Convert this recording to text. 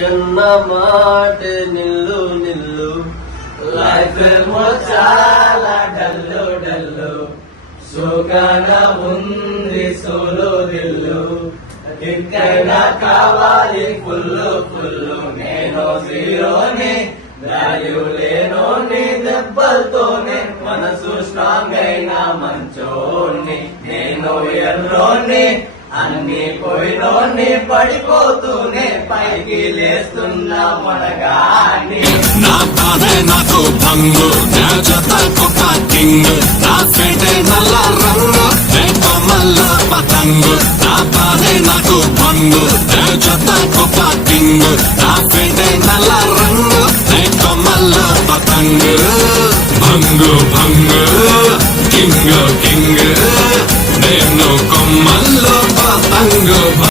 కన్న మాట నిల్లు నిల్లు లైఫ్ ఏమో చాలా డల్లు డల్లు సుఖాన ఉంది సోలో దిల్లు ఇంకైనా కావాలి ఫుల్లు ఫుల్లు నేను జీరోని వాల్యూ లేనోని దెబ్బలతోనే మనసు స్ట్రాంగ్ అయిన మంచోని నేను ఎర్రోని అన్ని పోయినోని పడిపోతూనే పైకి లేస్తున్నా మనగాని నా తానే నాకు భంగు నా జత కొత్త కింగ్ నా ఫేటే నల్ల రంగు కొమ్మల్ల పతంగు నా తానే నాకు భంగు నా జత కొత్త కింగ్ నా ఫేటే నల్ల రంగు కొమ్మల్ల పతంగు భంగు భంగు కింగ్ కింగ్